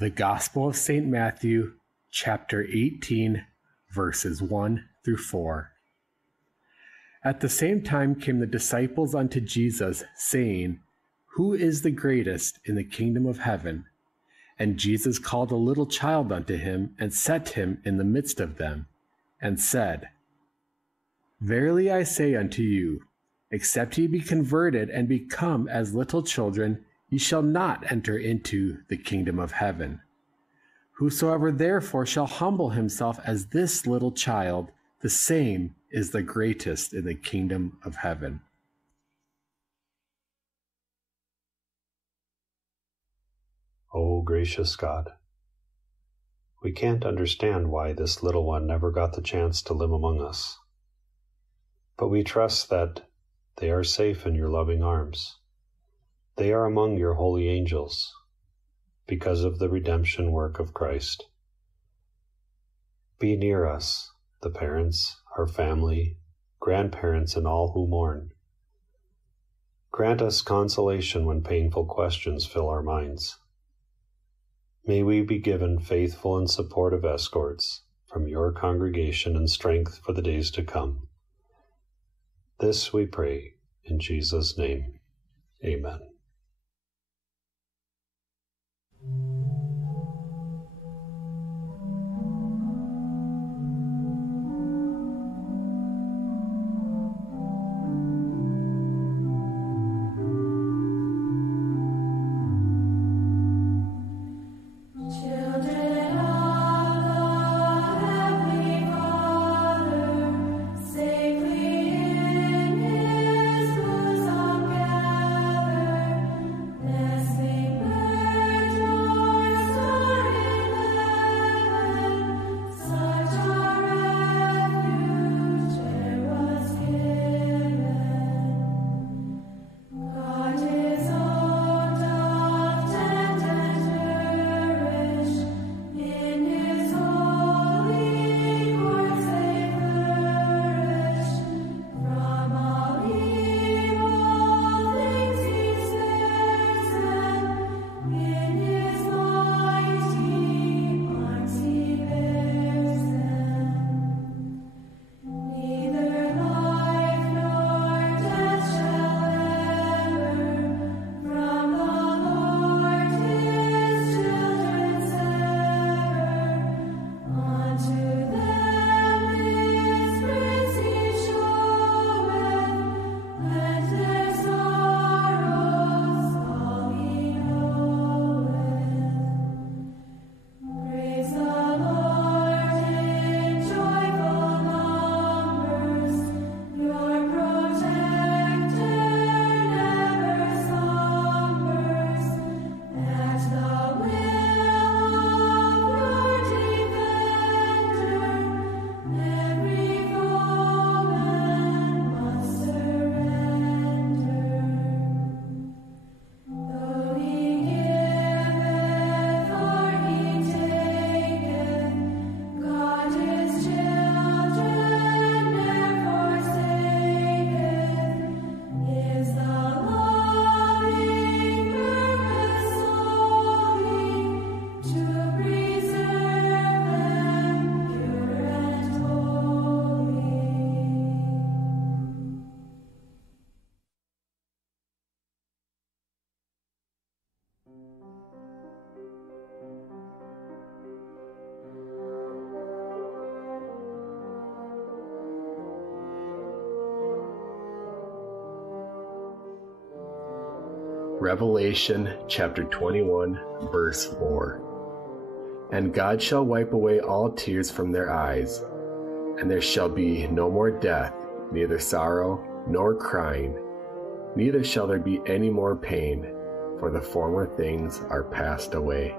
The Gospel of St. Matthew, chapter 18, verses 1 through 4. At the same time came the disciples unto Jesus, saying, Who is the greatest in the kingdom of heaven? And Jesus called a little child unto him, and set him in the midst of them, and said, Verily I say unto you, except ye be converted and become as little children, ye shall not enter into the kingdom of heaven. Whosoever therefore shall humble himself as this little child, the same is the greatest in the kingdom of heaven. O gracious God, we can't understand why this little one never got the chance to live among us, but we trust that they are safe in your loving arms. They are among your holy angels because of the redemption work of Christ. Be near us, the parents, our family, grandparents, and all who mourn. Grant us consolation when painful questions fill our minds. May we be given faithful and supportive escorts from your congregation and strength for the days to come. This we pray in Jesus' name. Amen. Revelation chapter 21, verse 4. And God shall wipe away all tears from their eyes, and there shall be no more death, neither sorrow nor crying, neither shall there be any more pain, for the former things are passed away.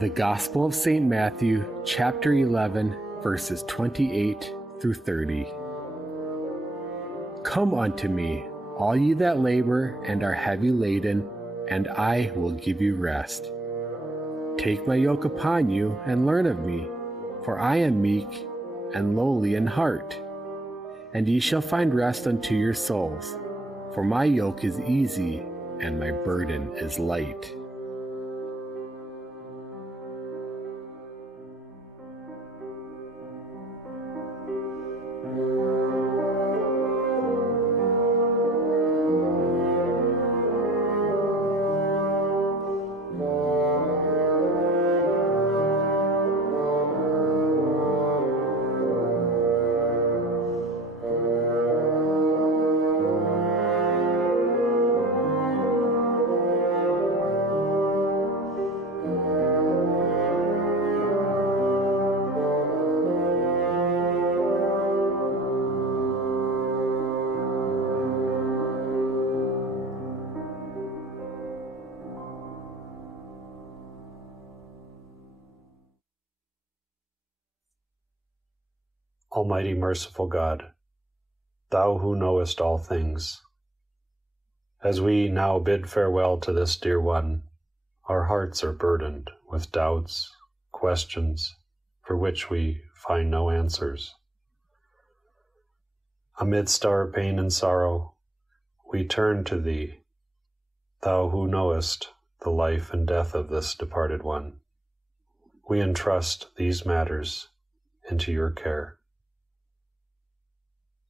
The Gospel of St. Matthew, chapter 11, verses 28 through 30. Come unto me, all ye that labor and are heavy laden, and I will give you rest. Take my yoke upon you and learn of me, for I am meek and lowly in heart, and ye shall find rest unto your souls. For my yoke is easy and my burden is light. Almighty merciful God, Thou who knowest all things, as we now bid farewell to this dear one, our hearts are burdened with doubts, questions, for which we find no answers. Amidst our pain and sorrow, we turn to Thee, Thou who knowest the life and death of this departed one. We entrust these matters into Your care.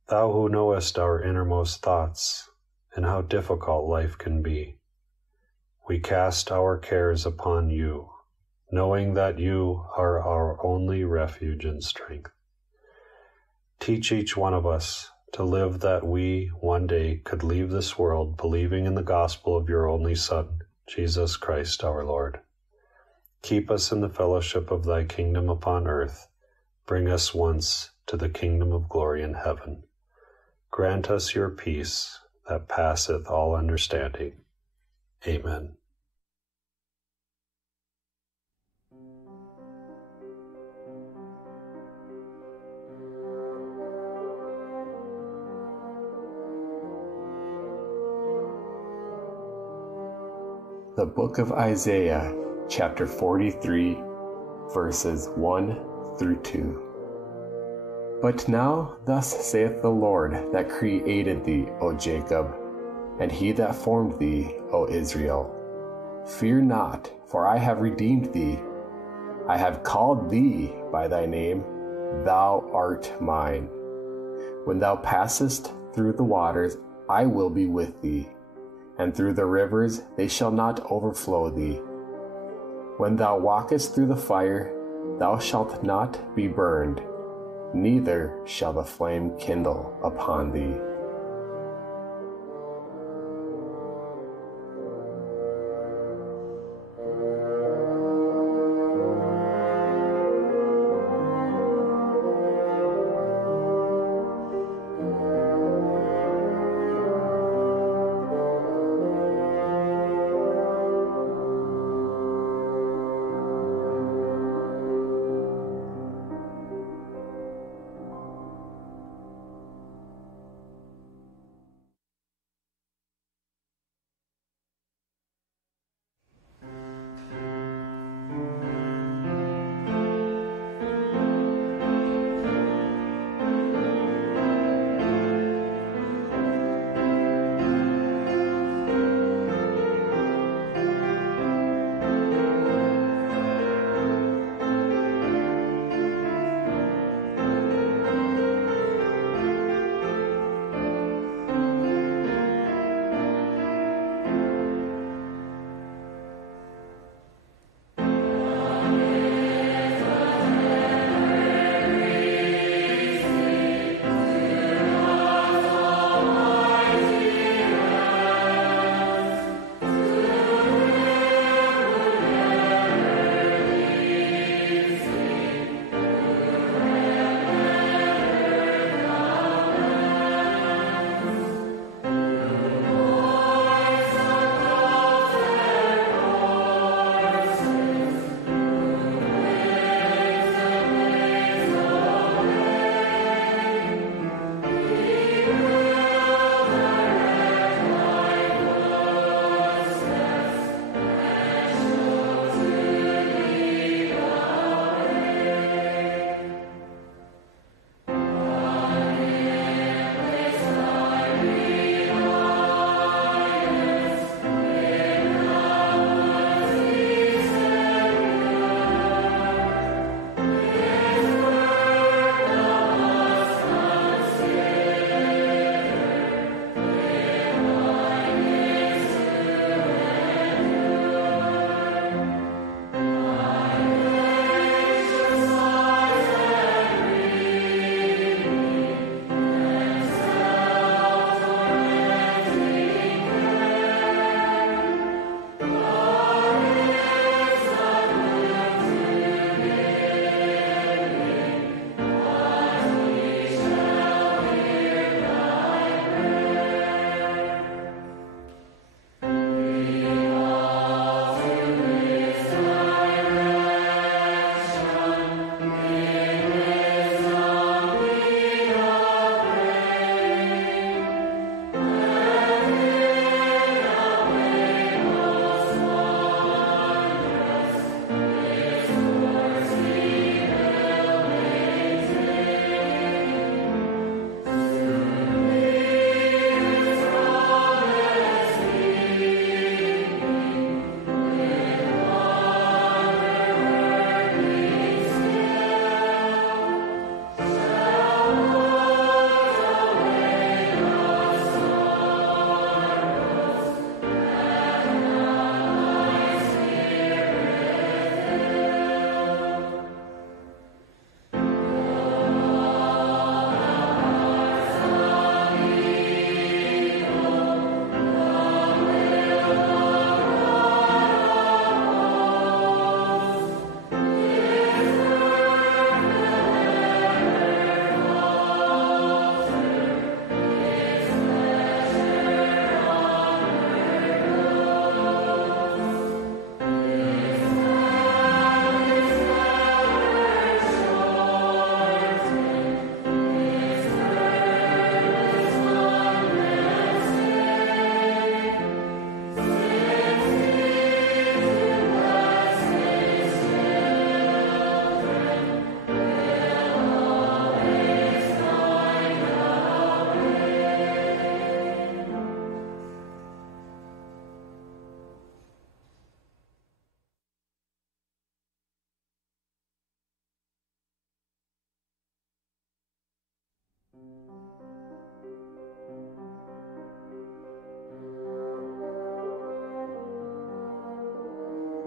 Thou who knowest our innermost thoughts and how difficult life can be, we cast our cares upon You, knowing that You are our only refuge and strength. Teach each one of us to live that we one day could leave this world believing in the gospel of Your only Son, Jesus Christ our Lord. Keep us in the fellowship of Thy kingdom upon earth. Bring us once to the kingdom of glory in heaven. Grant us Your peace that passeth all understanding. Amen. The Book of Isaiah, chapter 43, verses 1 through 2. But now thus saith the Lord that created thee, O Jacob, and he that formed thee, O Israel. Fear not, for I have redeemed thee. I have called thee by thy name, thou art mine. When thou passest through the waters, I will be with thee, and through the rivers they shall not overflow thee. When thou walkest through the fire, thou shalt not be burned, neither shall the flame kindle upon thee.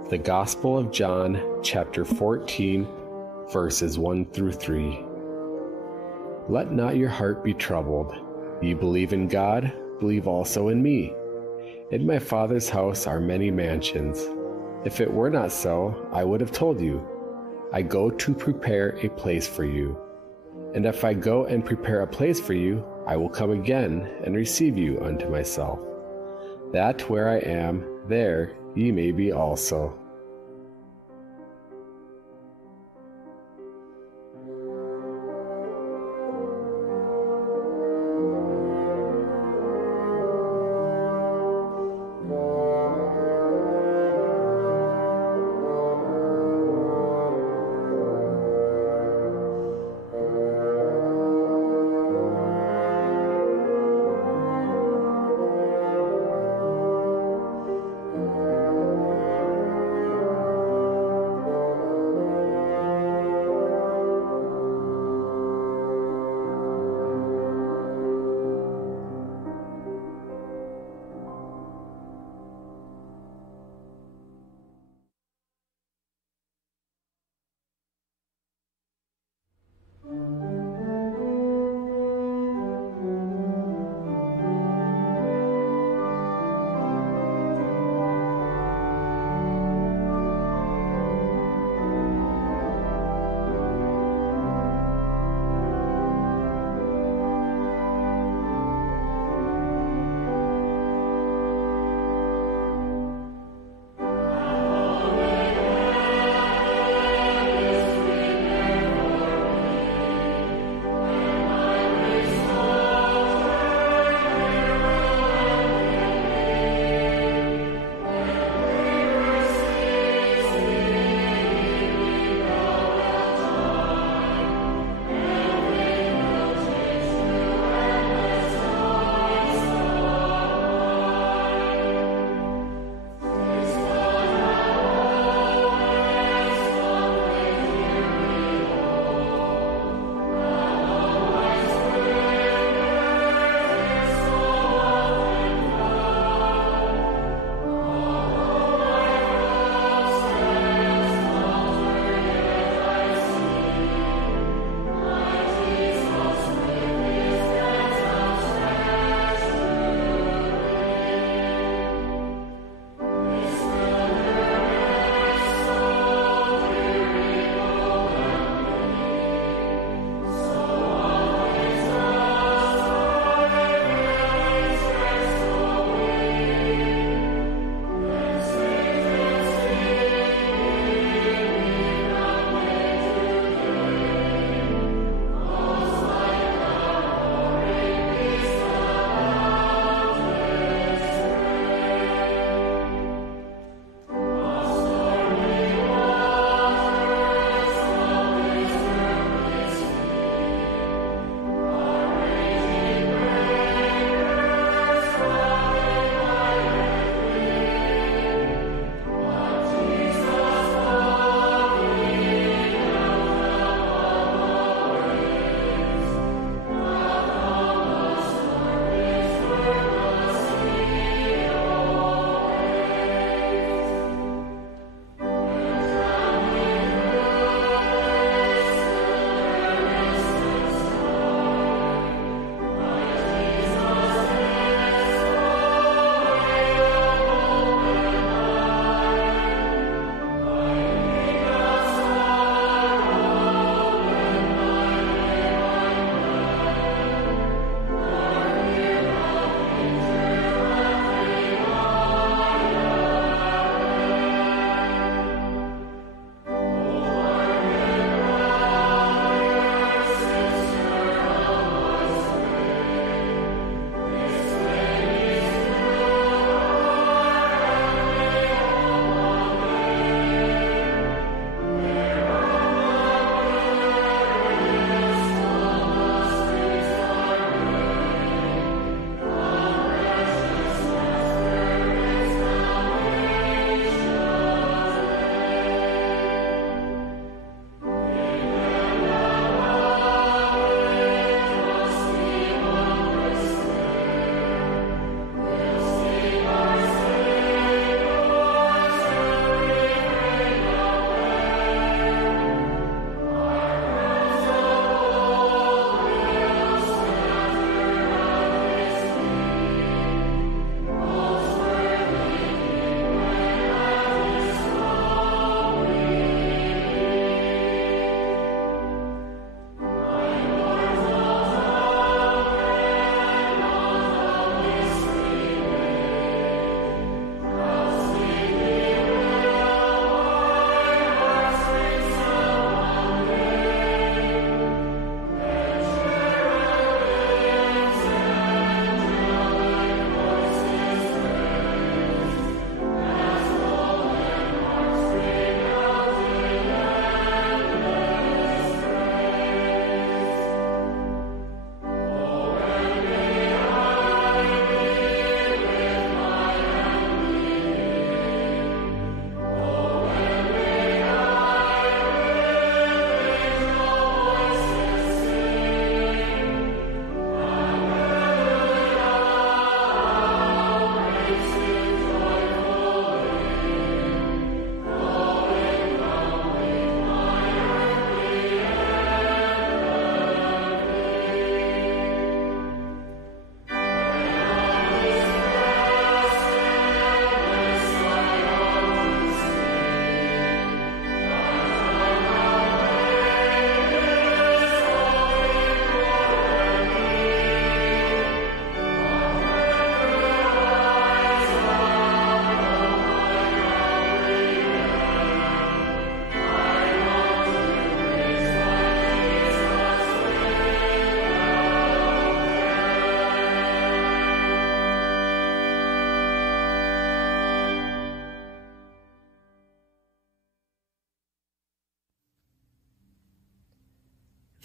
The Gospel of John, chapter 14, verses 1 through 3. Let not your heart be troubled. Ye believe in God, believe also in me. In my Father's house are many mansions. If it were not so, I would have told you. I go to prepare a place for you. And if I go and prepare a place for you, I will come again and receive you unto myself, that where I am, there ye may be also.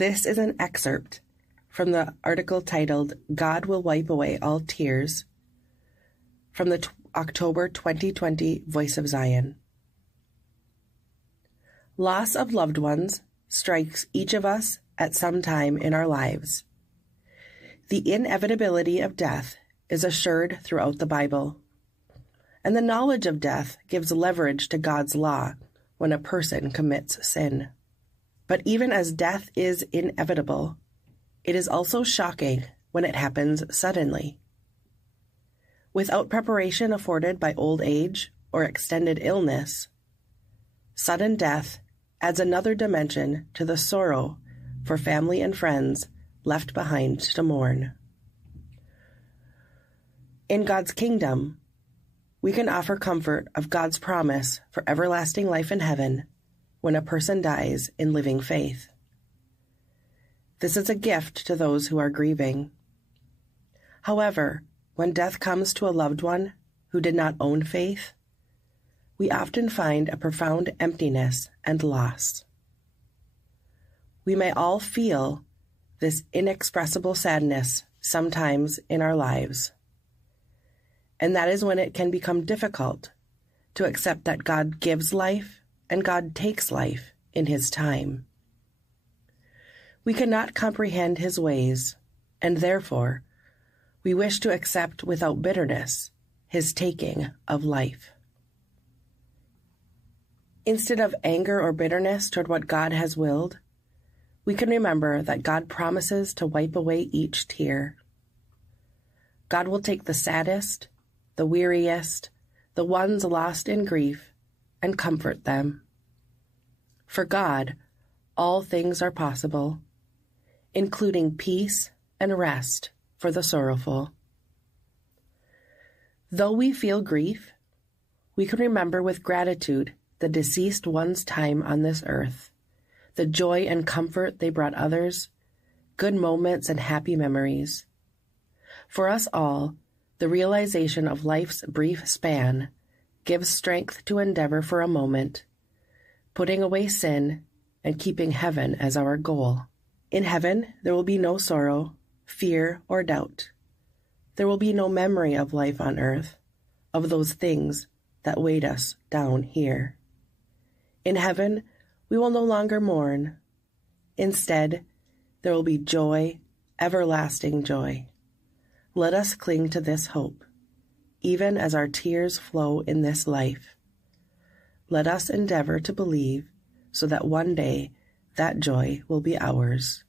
This is an excerpt from the article titled God Will Wipe Away All Tears from the October 2020 Voice of Zion. Loss of loved ones strikes each of us at some time in our lives. The inevitability of death is assured throughout the Bible, and the knowledge of death gives leverage to God's law when a person commits sin. But even as death is inevitable, it is also shocking when it happens suddenly. Without preparation afforded by old age or extended illness, sudden death adds another dimension to the sorrow for family and friends left behind to mourn. In God's kingdom, we can offer comfort of God's promise for everlasting life in heaven when a person dies in living faith. This is a gift to those who are grieving. However, when death comes to a loved one who did not own faith, we often find a profound emptiness and loss. We may all feel this inexpressible sadness sometimes in our lives, and that is when it can become difficult to accept that God gives life and God takes life in His time. We cannot comprehend His ways, and therefore we wish to accept without bitterness His taking of life. Instead of anger or bitterness toward what God has willed, we can remember that God promises to wipe away each tear. God will take the saddest, the weariest, the ones lost in grief, and comfort them. For God, all things are possible, including peace and rest for the sorrowful. Though we feel grief, we can remember with gratitude the deceased one's time on this earth, the joy and comfort they brought others, good moments and happy memories. For us all, the realization of life's brief span gives strength to endeavor for a moment, putting away sin and keeping heaven as our goal. In heaven, there will be no sorrow, fear, or doubt. There will be no memory of life on earth, of those things that weighed us down here. In heaven, we will no longer mourn. Instead, there will be joy, everlasting joy. Let us cling to this hope, even as our tears flow in this life. Let us endeavor to believe so that one day that joy will be ours.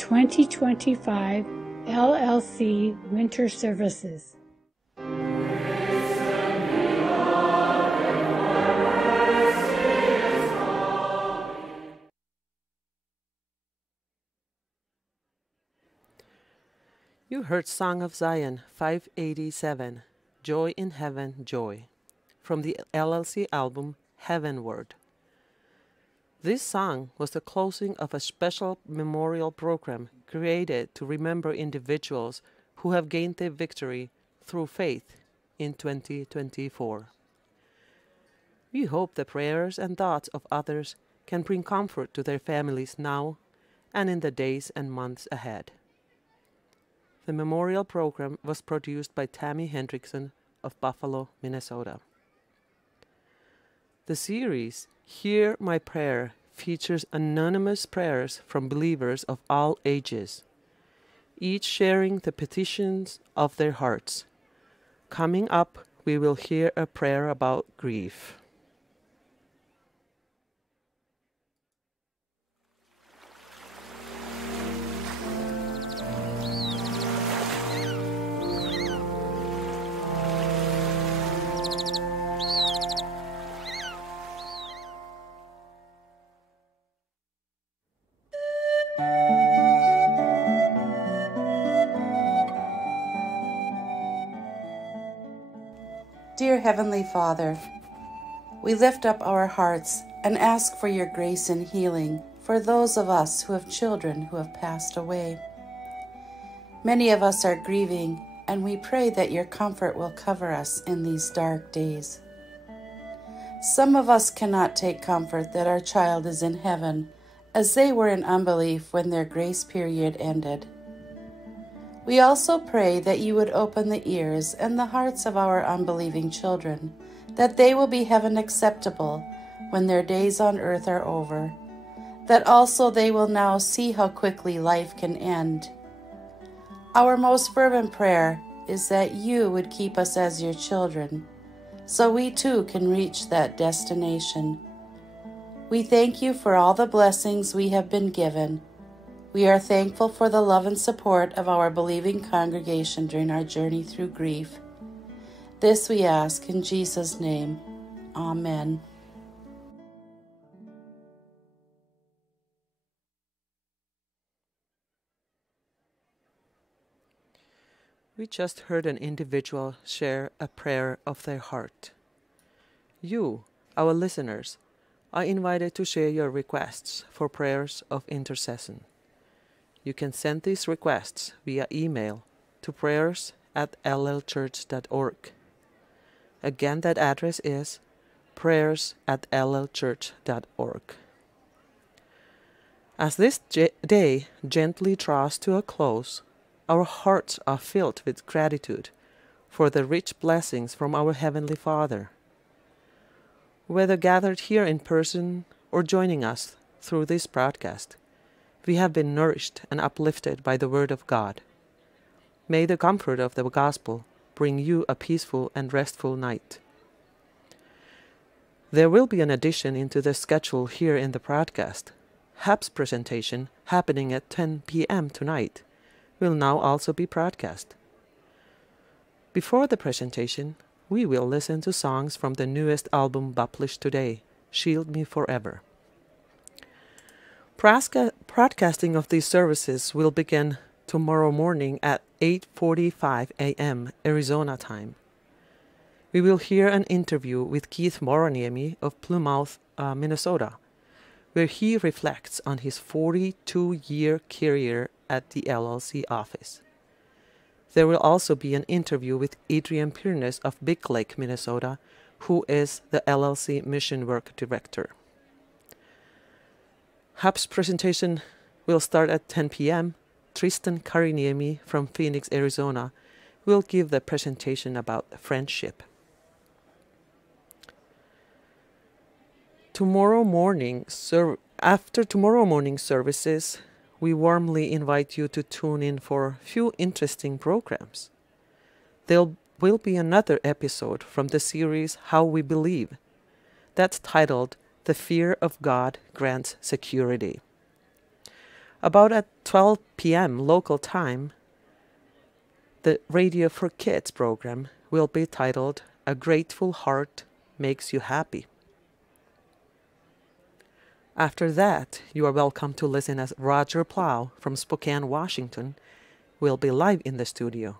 2025 LLC Winter Services. You heard Song of Zion 587, Joy in Heaven, Joy, from the LLC album Heavenward. This song was the closing of a special memorial program created to remember individuals who have gained their victory through faith in 2024. We hope the prayers and thoughts of others can bring comfort to their families now and in the days and months ahead. The memorial program was produced by Tammy Hendrickson of Buffalo, Minnesota. The series, Hear My Prayer, features anonymous prayers from believers of all ages, each sharing the petitions of their hearts. Coming up, we will hear a prayer about grief. Dear Heavenly Father, we lift up our hearts and ask for your grace and healing for those of us who have children who have passed away. Many of us are grieving, and we pray that your comfort will cover us in these dark days. Some of us cannot take comfort that our child is in heaven, as they were in unbelief when their grace period ended. We also pray that you would open the ears and the hearts of our unbelieving children, that they will be heaven acceptable when their days on earth are over, that also they will now see how quickly life can end. Our most fervent prayer is that you would keep us as your children, so we too can reach that destination. We thank you for all the blessings we have been given. We are thankful for the love and support of our believing congregation during our journey through grief. This we ask in Jesus' name. Amen. We just heard an individual share a prayer of their heart. You, our listeners, are invited to share your requests for prayers of intercession. You can send these requests via email to prayers@llchurch.org. Again, that address is prayers@llchurch.org. As this day gently draws to a close, our hearts are filled with gratitude for the rich blessings from our Heavenly Father. Whether gathered here in person or joining us through this broadcast, we have been nourished and uplifted by the Word of God. May the comfort of the gospel bring you a peaceful and restful night. There will be an addition into the schedule here in the broadcast. Hab's presentation, happening at 10 p.m. tonight, will now also be broadcast. Before the presentation, we will listen to songs from the newest album published today, Shield Me Forever. Broadcasting of these services will begin tomorrow morning at 8:45 a.m. Arizona time. We will hear an interview with Keith Moroniemi of Plymouth, Minnesota, where he reflects on his 42-year career at the LLC office. There will also be an interview with Adrian Piernes of Big Lake, Minnesota, who is the LLC Mission Work Director. Hab's presentation will start at 10 p.m. Tristan Kariniemi from Phoenix, Arizona, will give the presentation about friendship. After tomorrow morning services, we warmly invite you to tune in for a few interesting programs. There will be another episode from the series How We Believe, that's titled The Fear of God Grants Security. About at 12 p.m. local time, the Radio for Kids program will be titled A Grateful Heart Makes You Happy. After that, you are welcome to listen as Roger Plow from Spokane, Washington, will be live in the studio.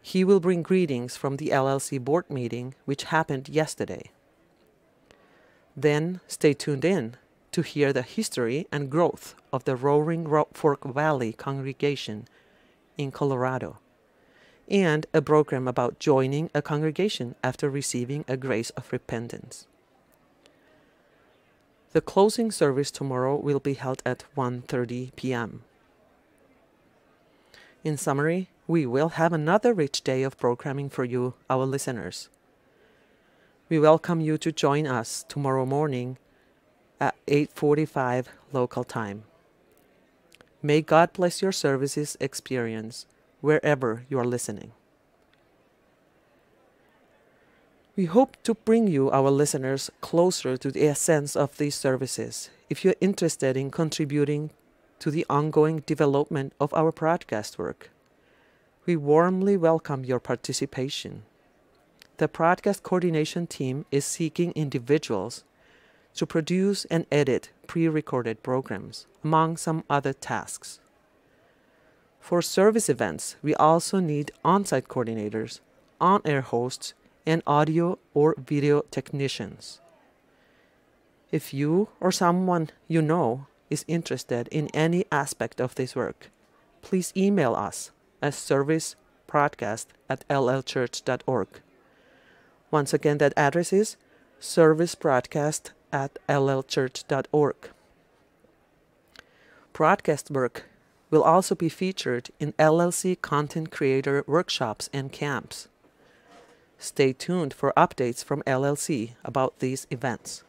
He will bring greetings from the LLC board meeting, which happened yesterday. Then stay tuned in to hear the history and growth of the Roaring Fork Valley congregation in Colorado, and a program about joining a congregation after receiving a grace of repentance. The closing service tomorrow will be held at 1:30 p.m. In summary, we will have another rich day of programming for you, our listeners. We welcome you to join us tomorrow morning at 8:45 local time. May God bless your services experience wherever you are listening. We hope to bring you, our listeners, closer to the essence of these services. If you're interested in contributing to the ongoing development of our broadcast work, we warmly welcome your participation. The broadcast coordination team is seeking individuals to produce and edit pre-recorded programs, among some other tasks. For service events, we also need on-site coordinators, on-air hosts, and audio or video technicians. If you or someone you know is interested in any aspect of this work, please email us at servicebroadcast@llchurch.org. Once again, that address is servicebroadcast@llchurch.org. Broadcast work will also be featured in LLC content creator workshops and camps. Stay tuned for updates from LLC about these events.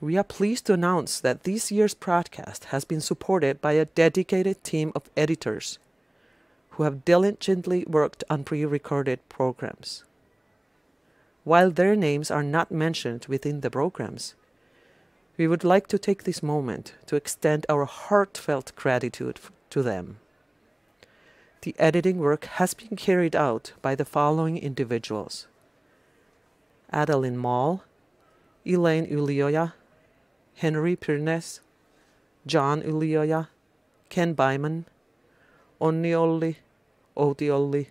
We are pleased to announce that this year's broadcast has been supported by a dedicated team of editors who have diligently worked on pre-recorded programs. While their names are not mentioned within the programs, we would like to take this moment to extend our heartfelt gratitude to them. The editing work has been carried out by the following individuals: Adeline Mall, Elaine Ulioya, Henry Pirnes, John Ulioya, Ken Byman, Onni Olli, Outi Olli,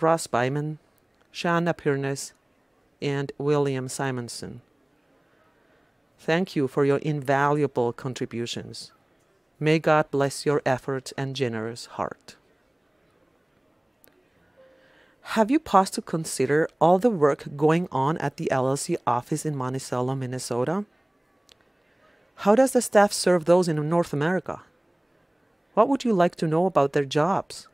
Ross Byman, Shanna Pirnes, and William Simonson. Thank you for your invaluable contributions. May God bless your efforts and generous heart. Have you paused to consider all the work going on at the LLC office in Monticello, Minnesota? How does the staff serve those in North America? What would you like to know about their jobs?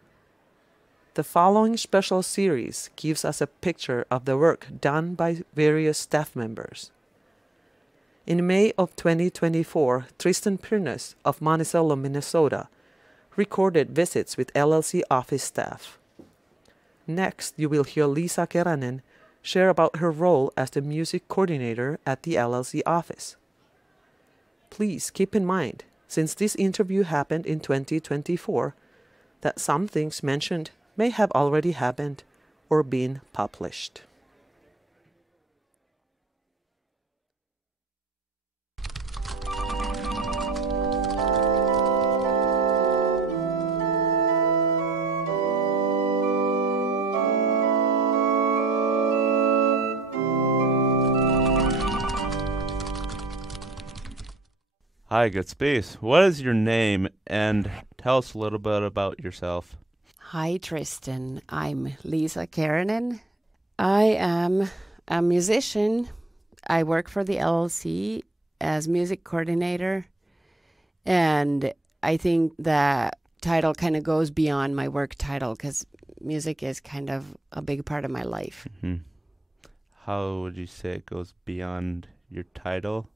The following special series gives us a picture of the work done by various staff members. In May of 2024, Tristan Pirnes of Monticello, Minnesota, recorded visits with LLC office staff. Next, you will hear Lisa Keranen share about her role as the music coordinator at the LLC office. Please keep in mind, since this interview happened in 2024, that some things mentioned may have already happened or been published. Hi, Good Space. What is your name, and tell us a little bit about yourself? Hi, Tristan. I'm Lisa Keranen. I am a musician. I work for the LLC as music coordinator, and I think that title kind of goes beyond my work title because music is kind of a big part of my life. Mm-hmm. How would you say it goes beyond your title?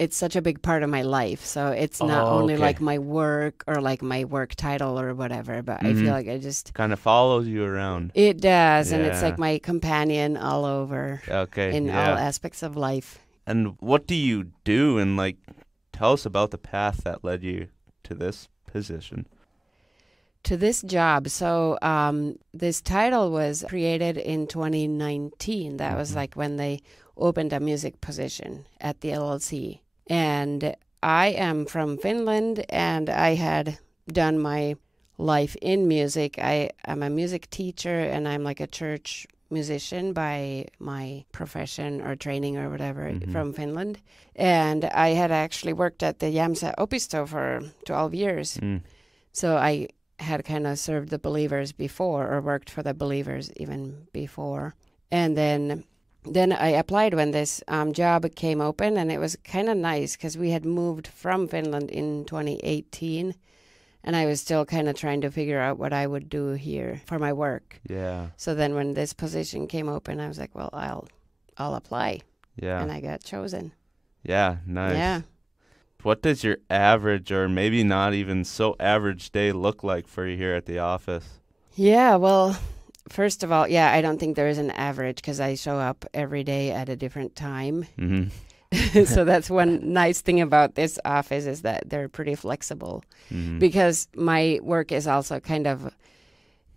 It's such a big part of my life. So it's not only like my work or like my work title or whatever, but I feel like I just... kind of follows you around. It does, and it's like my companion all over in all aspects of life. And what do you do? And like, tell us about the path that led you to this position. To this job. So this title was created in 2019. That was like when they opened a music position at the LLC. And I am from Finland, and I had done my life in music. I'm a music teacher, and I'm like a church musician by my profession or training or whatever from Finland. And I had actually worked at the Jämsä Opisto for 12 years. So I had kind of served the believers before, or worked for the believers even before. And then I applied when this job came open, and it was kind of nice because we had moved from Finland in 2018, and I was still kind of trying to figure out what I would do here for my work. Yeah. So then when this position came open, I was like, well, I'll apply. Yeah. And I got chosen. Yeah, nice. Yeah. What does your average, or maybe not even so average, day look like for you here at the office? Yeah, well, first of all, I don't think there is an average because I show up every day at a different time. So that's one nice thing about this office, is that they're pretty flexible because my work is also kind of,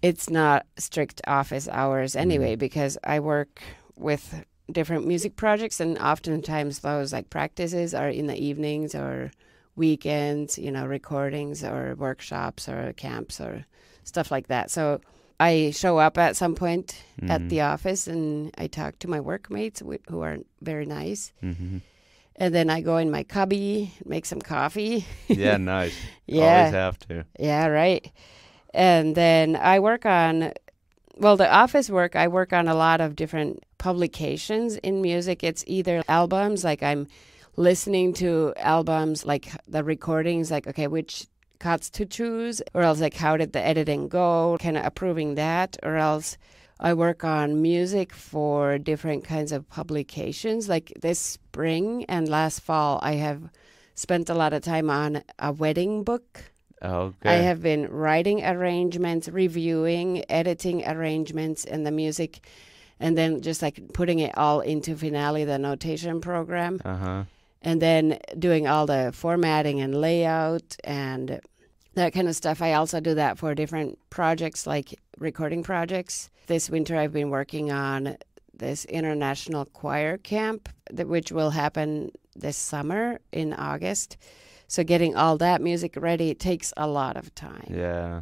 it's not strict office hours anyway, because I work with different music projects, and oftentimes those like practices are in the evenings or weekends, recordings or workshops or camps or stuff like that. So I show up at some point at the office, and I talk to my workmates who are very nice. And then I go in my cubby, make some coffee. Yeah, nice. Yeah. Always have to. Yeah, right. And then I work on, the office work, I work on a lot of different publications in music. It's either albums, like I'm listening to albums, like the recordings, like, okay, which cuts to choose, or else like how did the editing go, kind of approving that, or else I work on music for different kinds of publications. Like this spring and last fall, I have spent a lot of time on a wedding book. Okay. I have been writing arrangements, reviewing, editing arrangements and the music, and then just like putting it all into Finale, the notation program. And then doing all the formatting and layout and that kind of stuff. I also do that for different projects, like recording projects. This winter I've been working on this international choir camp, which will happen this summer in August. So getting all that music ready takes a lot of time. Yeah.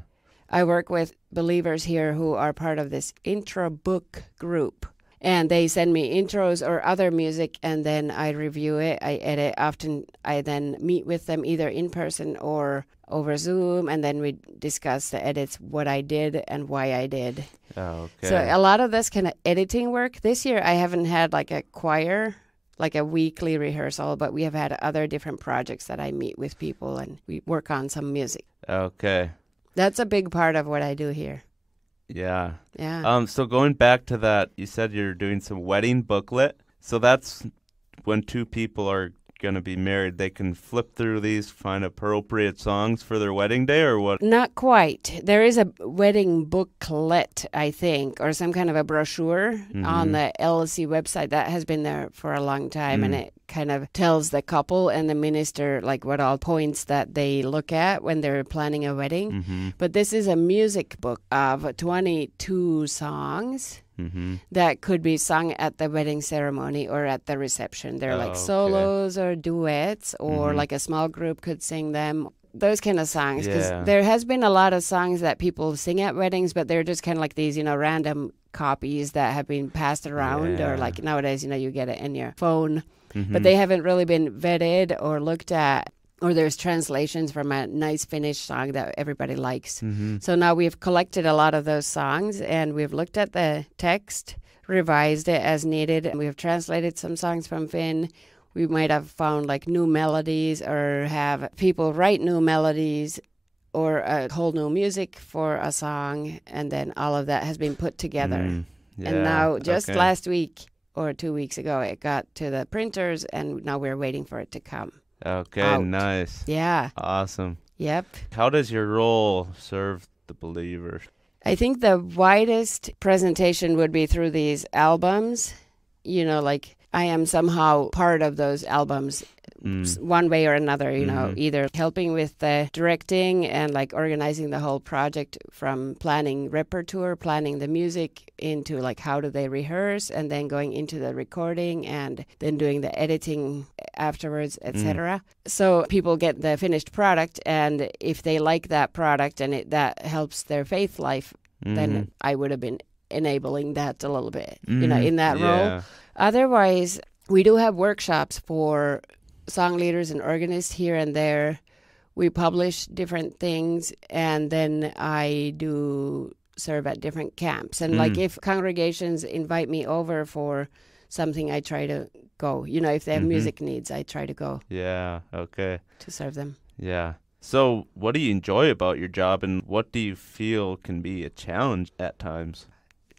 I work with believers here who are part of this intro book group. And they send me intros or other music, and then I review it, I edit. Often I then meet with them either in person or over Zoom, and then we discuss the edits, what I did and why I did. Okay. So a lot of this kind of editing work. This year I haven't had like a choir, like a weekly rehearsal, but we have had other different projects that I meet with people and we work on some music. Okay. That's a big part of what I do here. Yeah. Yeah. So going back to that, you said you're doing some wedding booklet. So that's when two people are going to be married, they can flip through these, find appropriate songs for their wedding day, or what? Not quite. There is a wedding booklet, I think, or some kind of a brochure on the LLC website that has been there for a long time, and it kind of tells the couple and the minister like what all points that they look at when they're planning a wedding. But this is a music book of 22 songs that could be sung at the wedding ceremony or at the reception. They're like solos or duets, or like a small group could sing them. Those kind of songs, because there has been a lot of songs that people sing at weddings, but they're just kind of like these, random copies that have been passed around, or like nowadays, you get it in your phone. But they haven't really been vetted or looked at, or there's translations from a nice Finnish song that everybody likes. So now we've collected a lot of those songs, and we've looked at the text, revised it as needed, and we've translated some songs from Finn. We might have found like new melodies, or have people write new melodies, or a whole new music for a song, and then all of that has been put together. And now, just last week or 2 weeks ago, it got to the printers, and now we're waiting for it to come. Okay, out. nice. Yeah. Awesome. Yep. How does your role serve the believers? I think the widest presentation would be through these albums. Like I am somehow part of those albums one way or another, you know, either helping with the directing and like organizing the whole project from planning repertoire, planning the music into like how do they rehearse and then going into the recording and then doing the editing afterwards, etc. So people get the finished product, and if they like that product and that helps their faith life, then I would have been enabling that a little bit, you know, in that role. Otherwise, we do have workshops for song leaders and organists here and there. We publish different things, and then I do serve at different camps. And like if congregations invite me over for something, I try to go. You know, if they have music needs, I try to go. Yeah, okay. To serve them. Yeah. So what do you enjoy about your job, and what do you feel can be a challenge at times?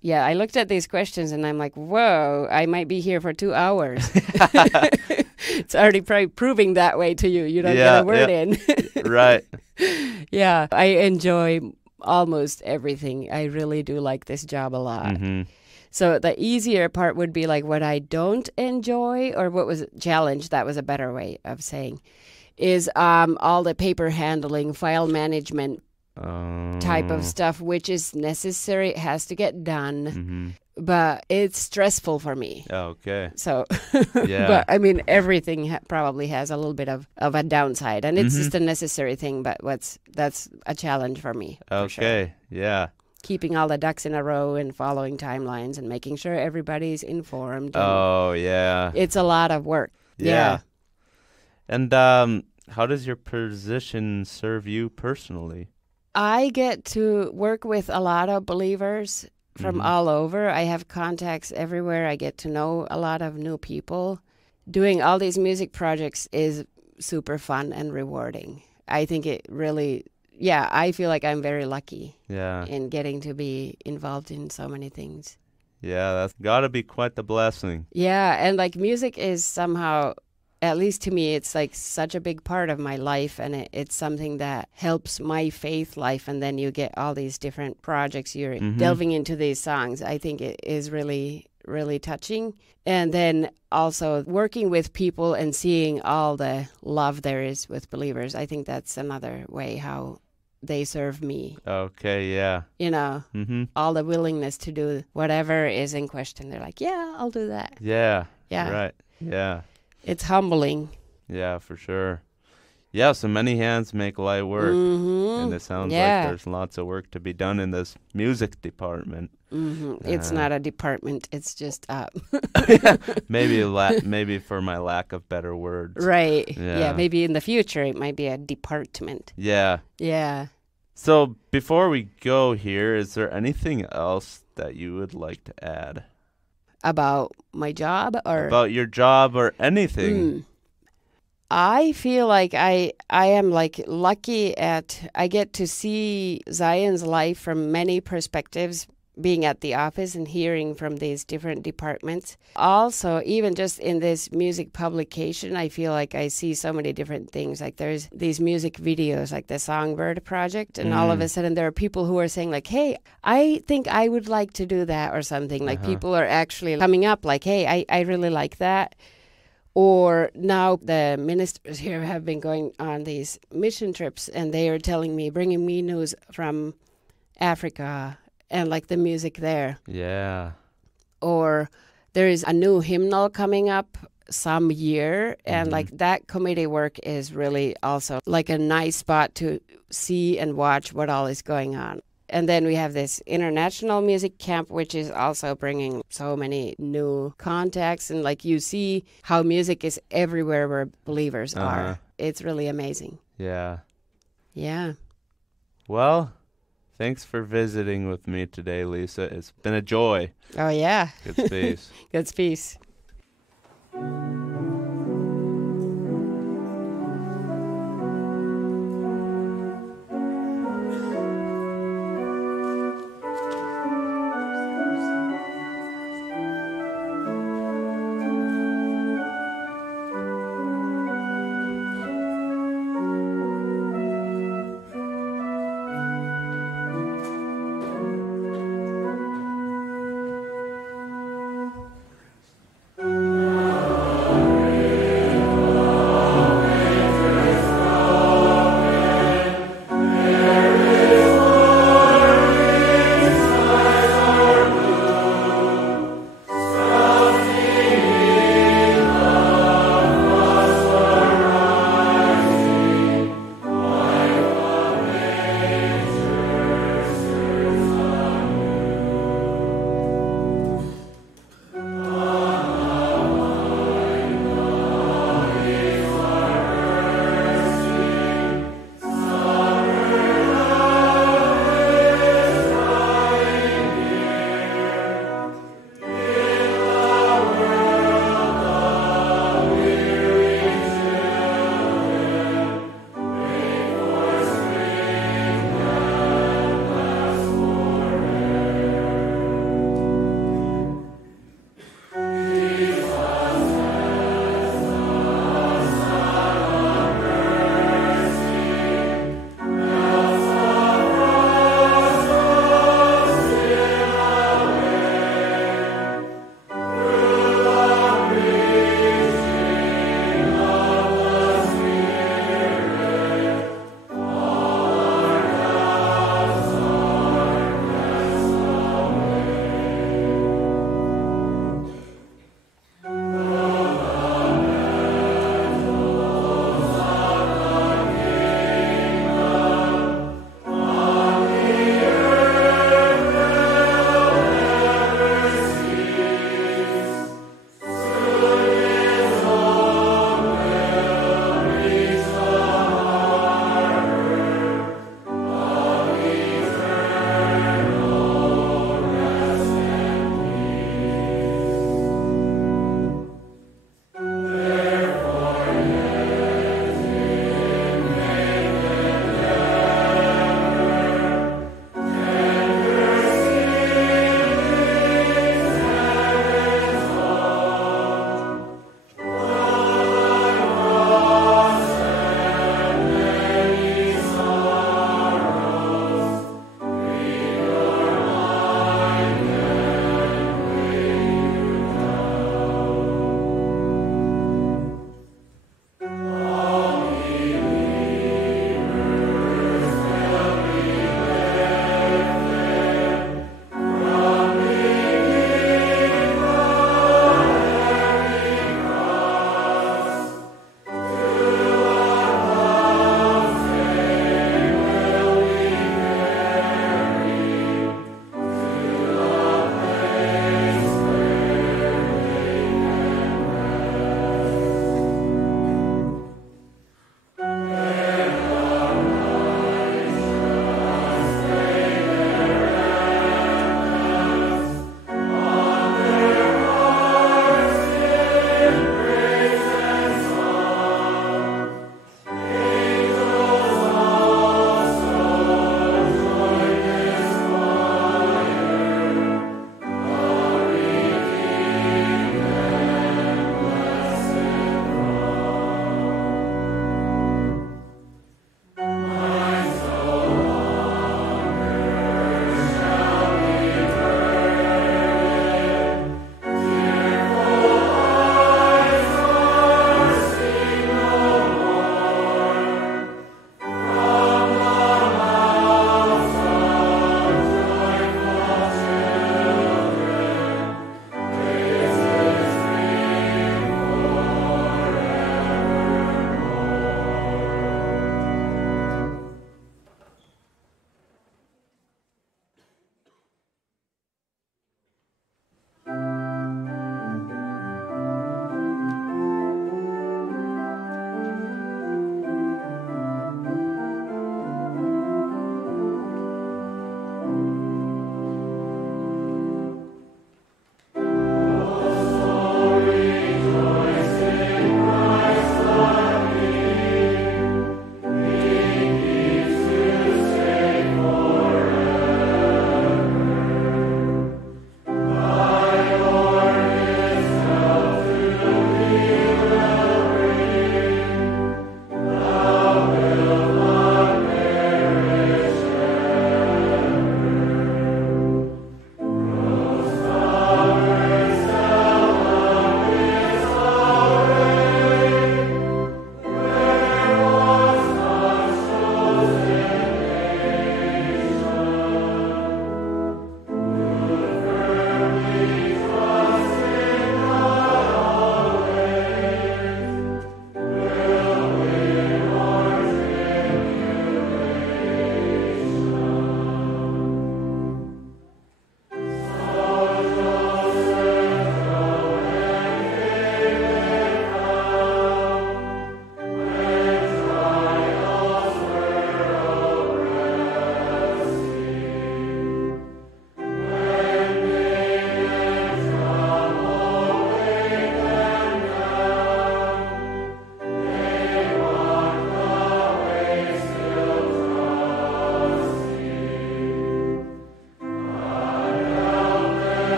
Yeah, I looked at these questions and I'm like, whoa, I might be here for 2 hours. It's already probably proving that way to you. You don't get a word in. Right. Yeah, I enjoy almost everything. I really do like this job a lot. So the easier part would be like what I don't enjoy, or what was challenge, that was a better way of saying, is all the paper handling, file management, type of stuff, which is necessary. It has to get done, but it's stressful for me. Okay. So, but I mean, everything probably has a little bit of a downside, and it's just a necessary thing, but that's a challenge for me. Okay, yeah. Keeping all the ducks in a row and following timelines and making sure everybody's informed. Oh, yeah. It's a lot of work. Yeah. And how does your position serve you personally? I get to work with a lot of believers from all over. I have contacts everywhere. I get to know a lot of new people. Doing all these music projects is super fun and rewarding. I think it really, I feel like I'm very lucky in getting to be involved in so many things. Yeah, that's got to be quite the blessing. Yeah, and like music is somehow, at least to me, it's like such a big part of my life, and it's something that helps my faith life. And then you get all these different projects. You're delving into these songs. I think it is really, really touching. And then also working with people and seeing all the love there is with believers. I think that's another way how they serve me. Okay, yeah. You know, all the willingness to do whatever is in question. They're like, yeah, I'll do that. Yeah. Yeah. Right. Yeah. It's humbling. Yeah, for sure. Yeah, so many hands make light work. And it sounds like there's lots of work to be done in this music department. It's not a department. It's just maybe for my lack of better words. Right. Yeah, maybe in the future it might be a department. Yeah. Yeah. So before we go here, is there anything else that you would like to add? About my job or about your job or anything? I feel like I am like lucky I get to see Zion's life from many perspectives, being at the office and hearing from these different departments. Also, even just in this music publication, I feel like I see so many different things. Like there's these music videos, like the Songbird Project, and all of a sudden there are people who are saying like, hey, I think I would like to do that or something. Like people are actually coming up like, hey, I really like that. Or now the ministers here have been going on these mission trips, and they are telling me, bringing me news from Africa and like the music there. Yeah. Or there is a new hymnal coming up some year, and like that committee work is really also like a nice spot to see and watch what all is going on. And then we have this international music camp, which is also bringing so many new contacts. And like you see how music is everywhere where believers are. It's really amazing. Yeah. Yeah. Well, thanks for visiting with me today, Lisa. It's been a joy. Oh, yeah. Good space. Good space.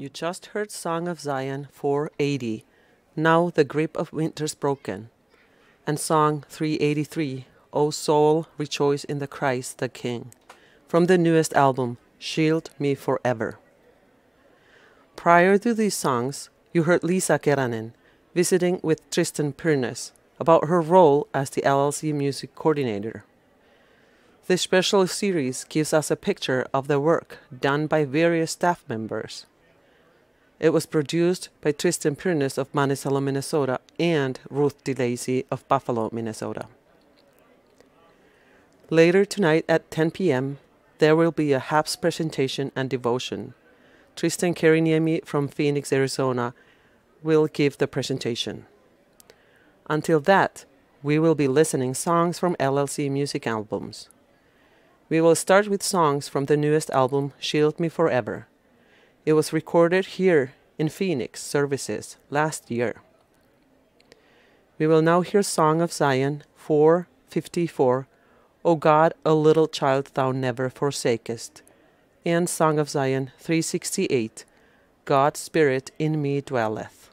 You just heard Song of Zion 480, Now the Grip of Winter's Broken, and Song 383, O Soul, Rejoice in the Christ the King, from the newest album, Shield Me Forever. Prior to these songs, you heard Lisa Keranen visiting with Tristan Pyrnes about her role as the LLC music coordinator. This special series gives us a picture of the work done by various staff members. It was produced by Tristan Pyrnes of Monticello, Minnesota, and Ruth DeLacy of Buffalo, Minnesota. Later tonight at 10 p.m., there will be a HAPS presentation and devotion. Tristan Keriniemi from Phoenix, Arizona, will give the presentation. Until that, we will be listening songs from LLC music albums. We will start with songs from the newest album, Shield Me Forever. It was recorded here in Phoenix services last year. We will now hear Song of Zion 454, O God, a little child thou never forsakest, and Song of Zion 368, God's Spirit in me dwelleth.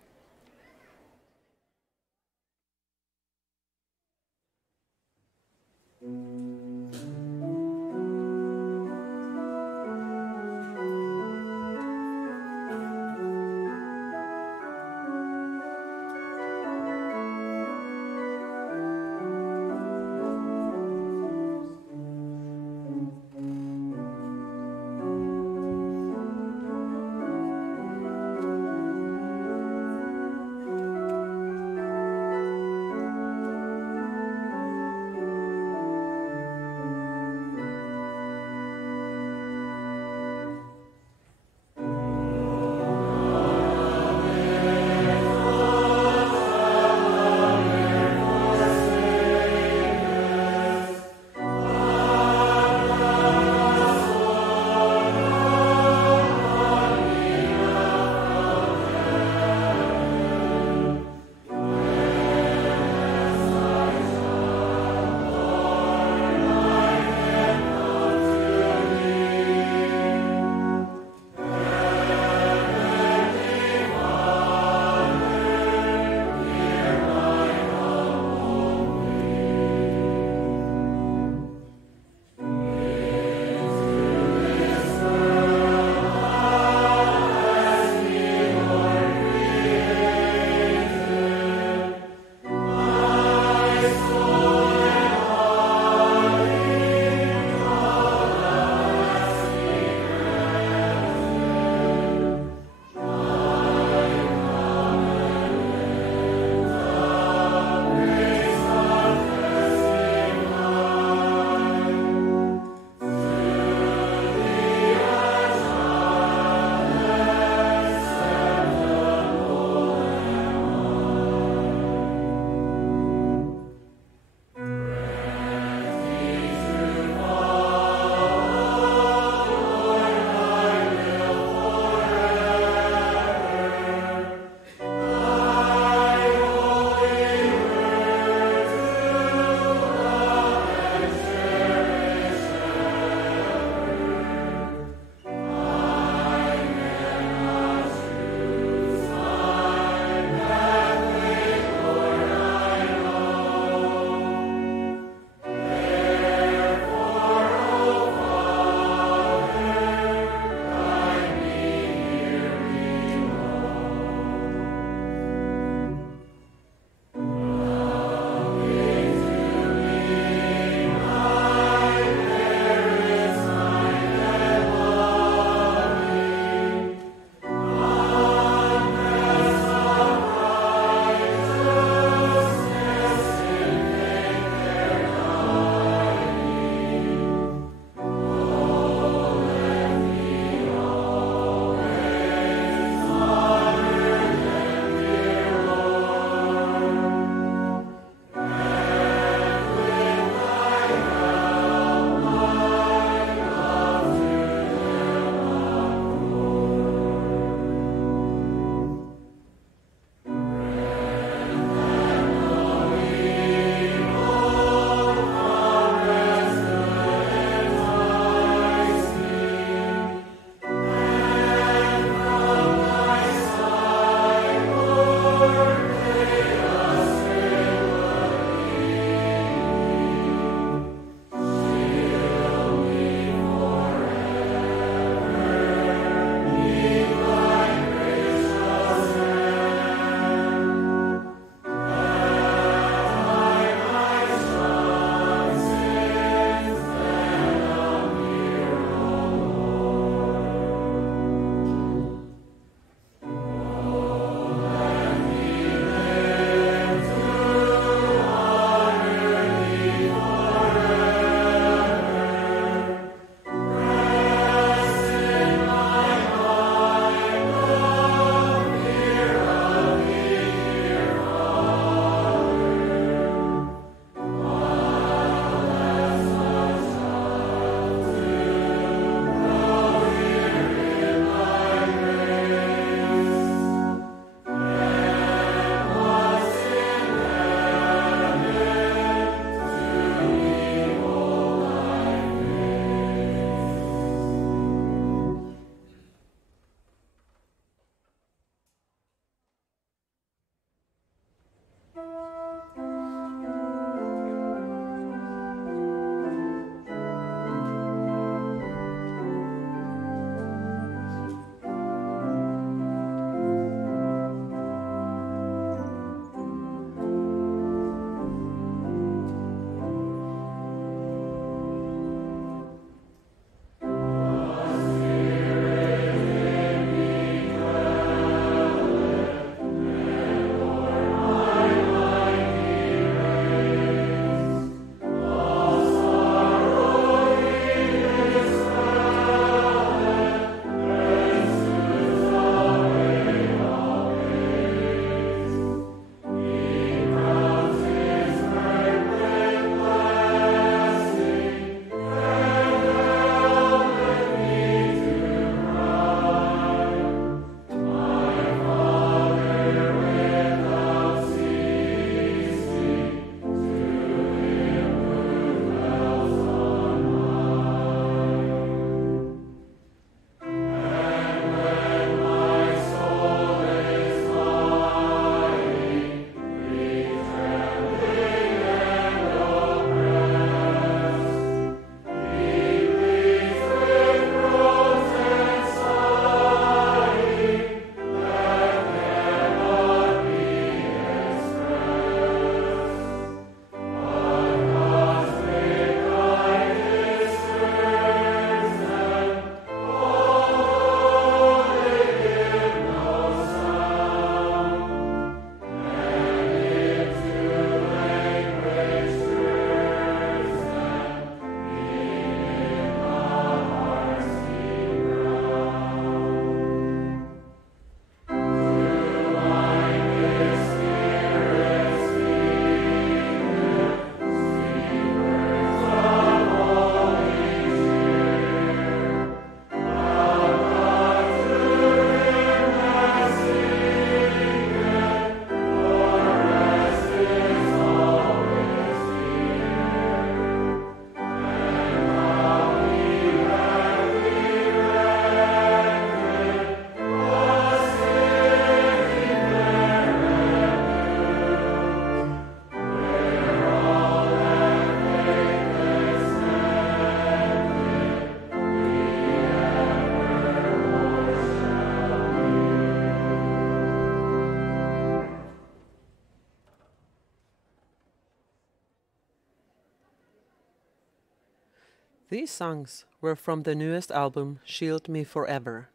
These songs were from the newest album, Shield Me Forever.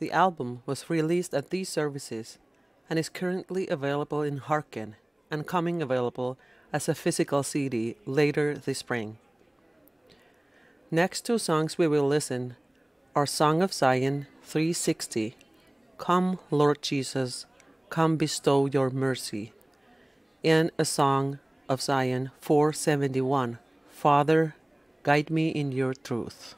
The album was released at these services and is currently available in Hearken and coming available as a physical CD later this spring. Next two songs we will listen are Song of Zion 360, Come Lord Jesus, Come Bestow Your Mercy, and a Song of Zion 471, Father, Guide Me in Your Truth.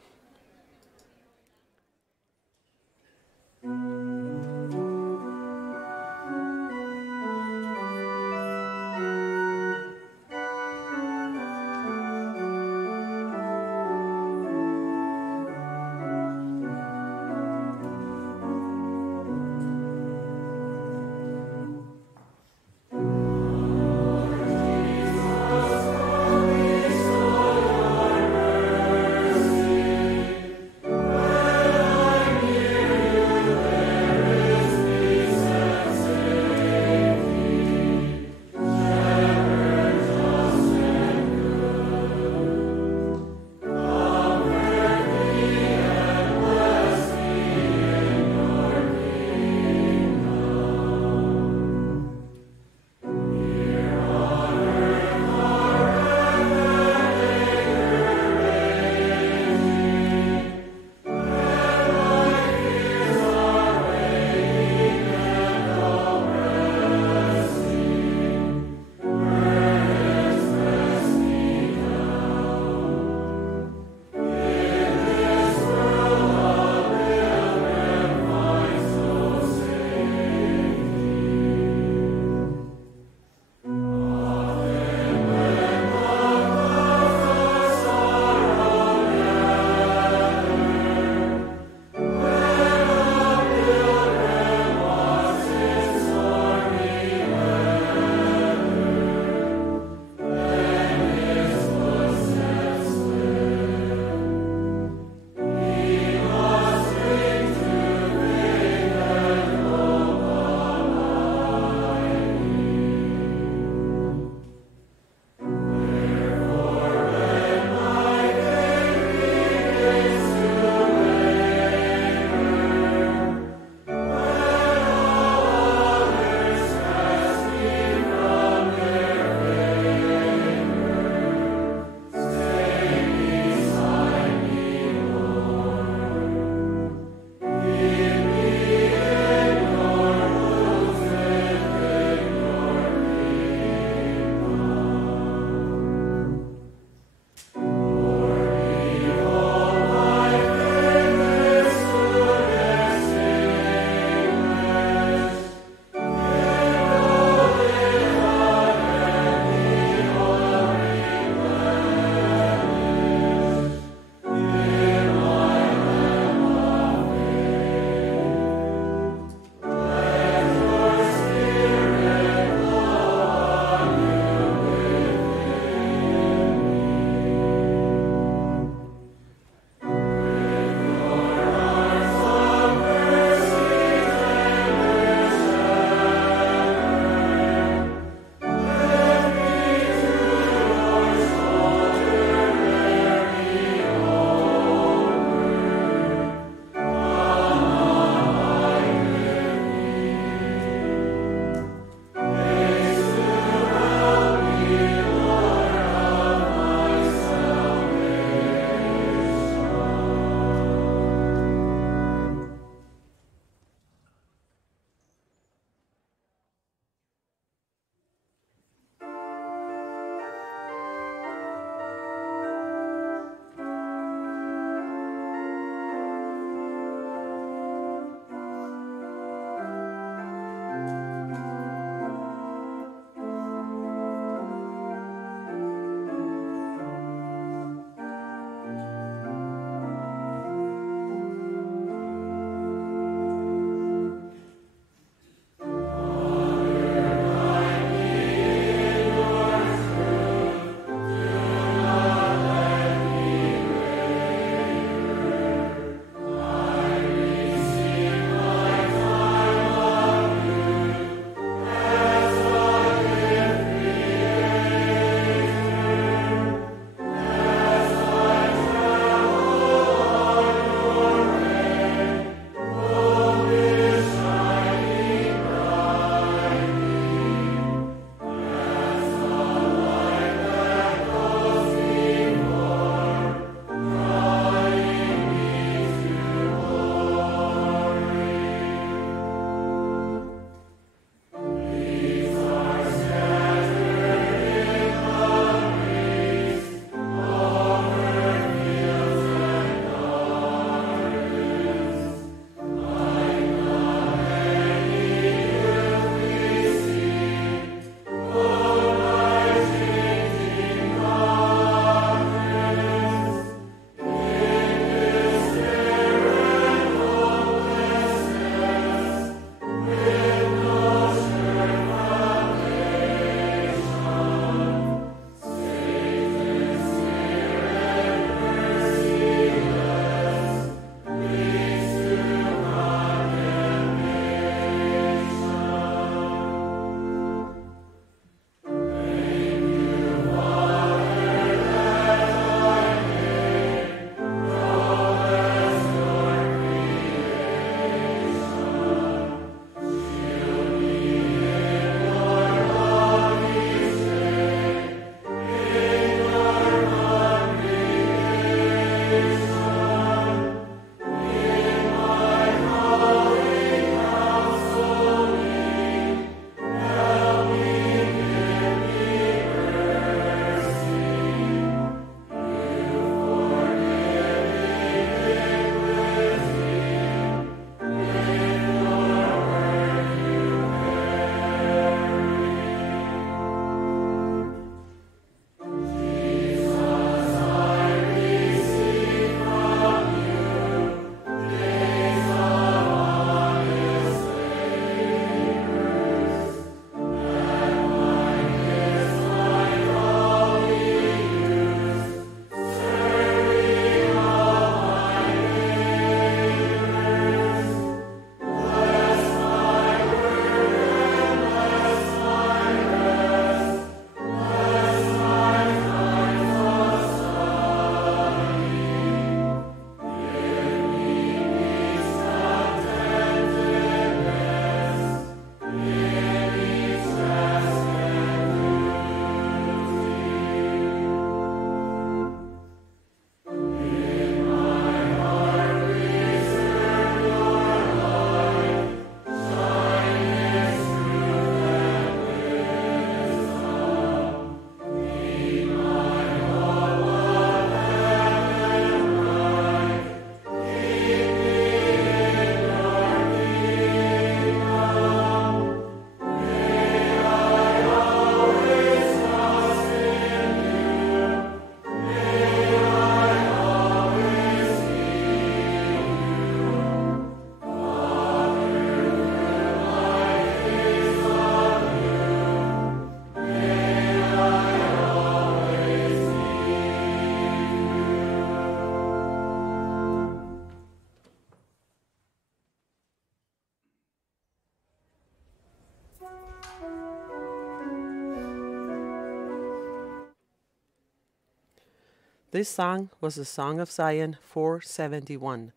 This song was the Song of Zion 471,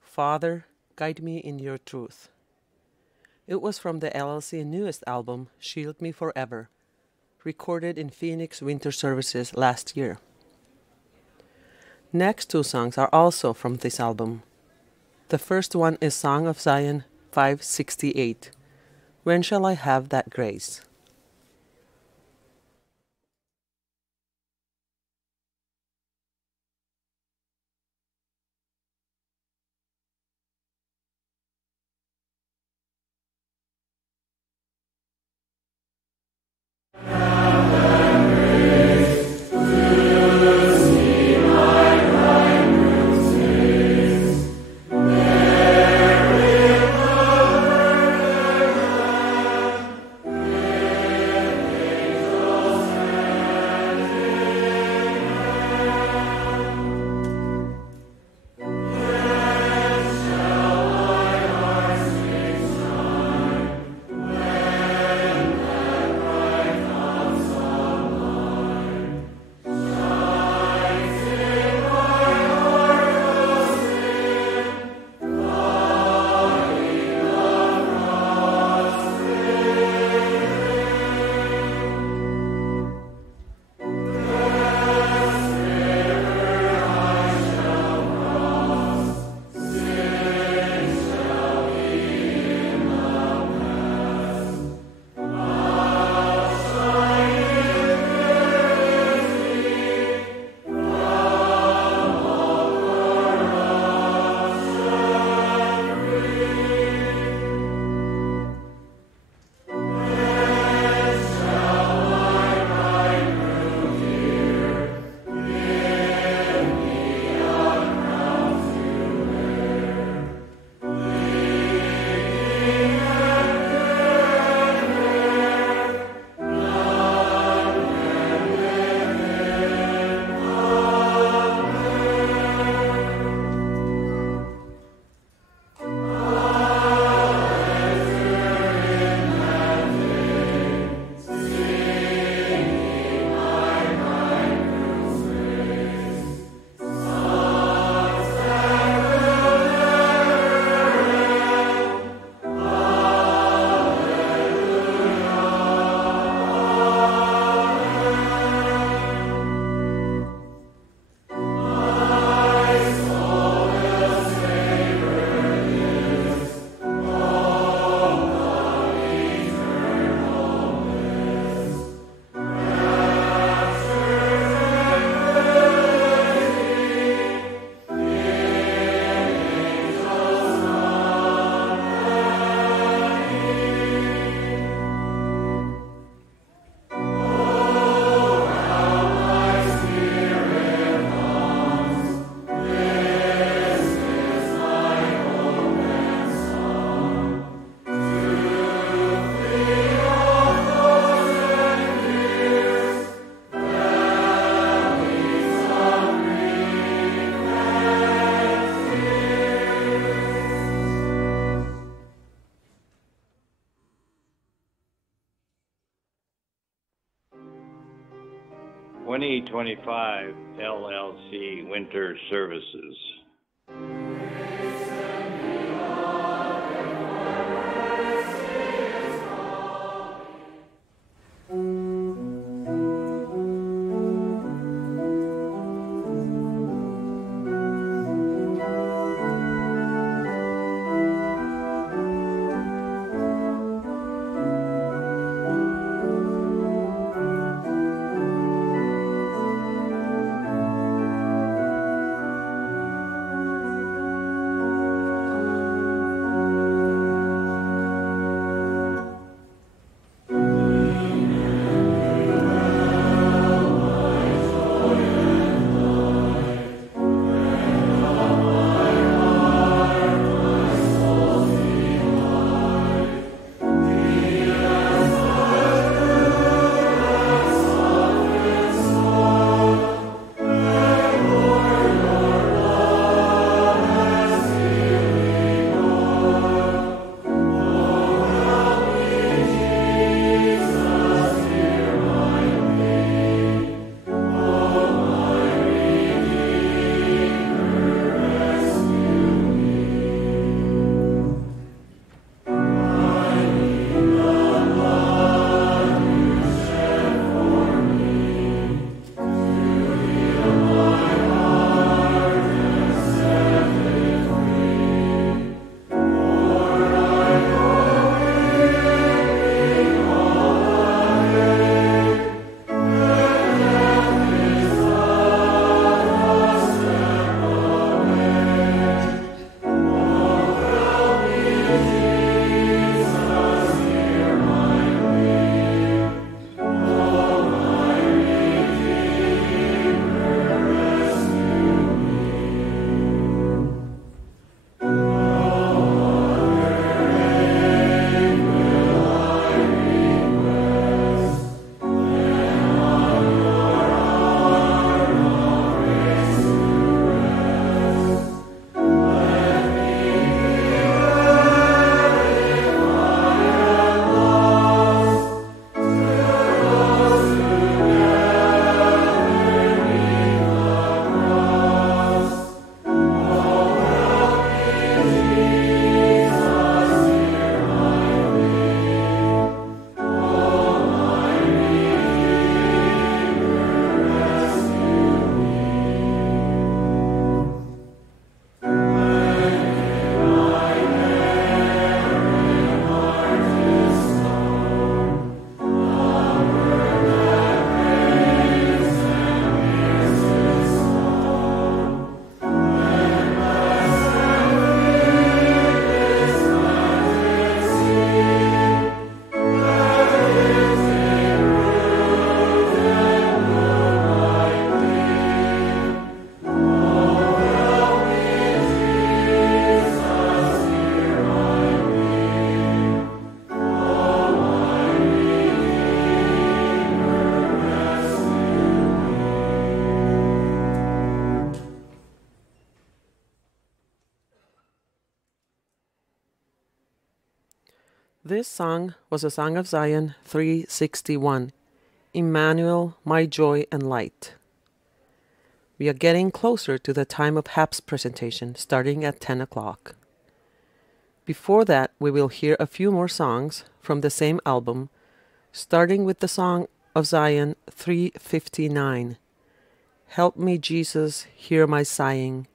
Father, Guide Me in Your Truth. It was from the LLC newest album, Shield Me Forever, recorded in Phoenix Winter Services last year. Next two songs are also from this album. The first one is Song of Zion 568, When Shall I Have That Grace? (2025) LLC Winter Services. This song was a Song of Zion 361, Emmanuel, My Joy and Light. We are getting closer to the time of Hap's presentation, starting at 10 o'clock. Before that, we will hear a few more songs from the same album, starting with the Song of Zion 359, Help Me Jesus, Hear My Sighing,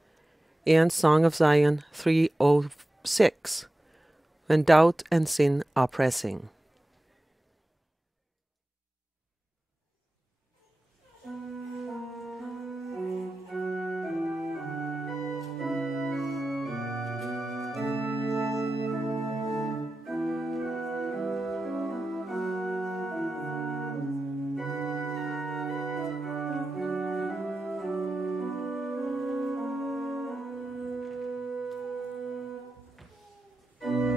and Song of Zion 306, When Doubt and Sin Are Pressing. Jesus.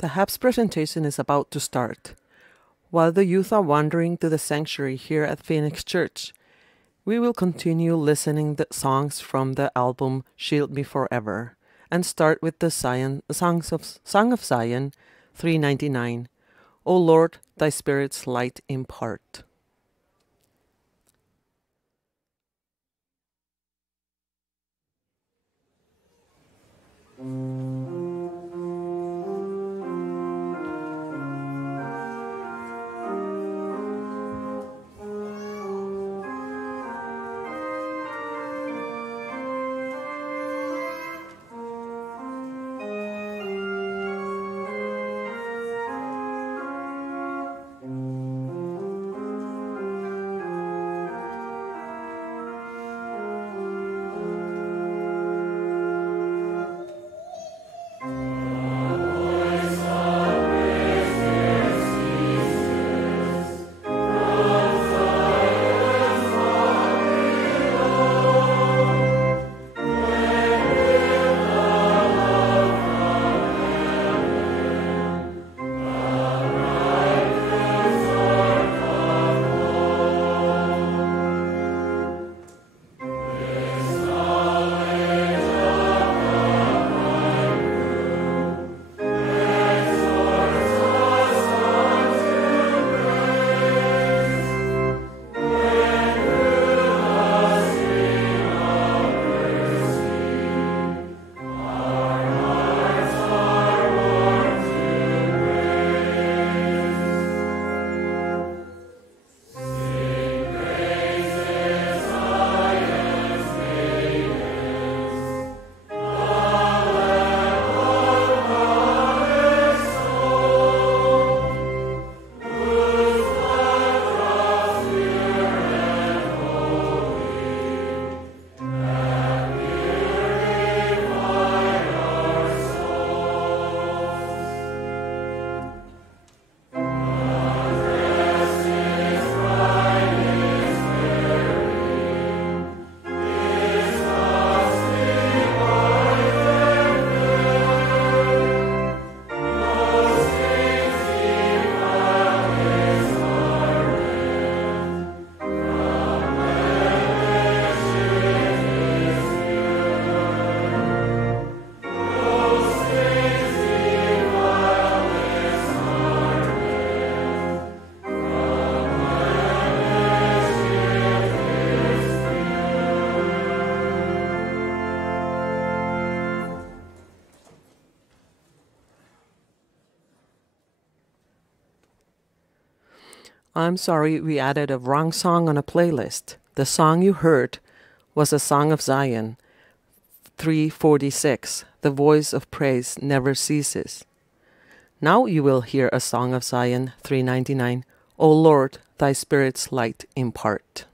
The HAPS presentation is about to start. While the youth are wandering to the sanctuary here at Phoenix Church, we will continue listening the songs from the album Shield Me Forever and start with the Song of Zion 399, O Lord, Thy Spirit's light impart. I'm sorry we added a wrong song on a playlist. The song you heard was a Song of Zion 346. The voice of praise never ceases. Now you will hear a Song of Zion 399. O Lord, Thy Spirit's light impart.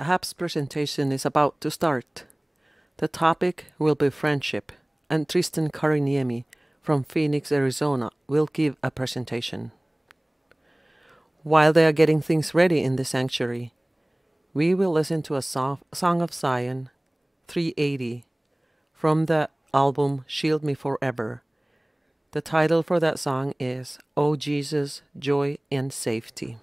Ahab's presentation is about to start. The topic will be friendship, and Tristan Kariniemi from Phoenix, Arizona will give a presentation. While they are getting things ready in the sanctuary, we will listen to a Song of Zion 380 from the album Shield Me Forever. The title for that song is "O Jesus, Joy and Safety."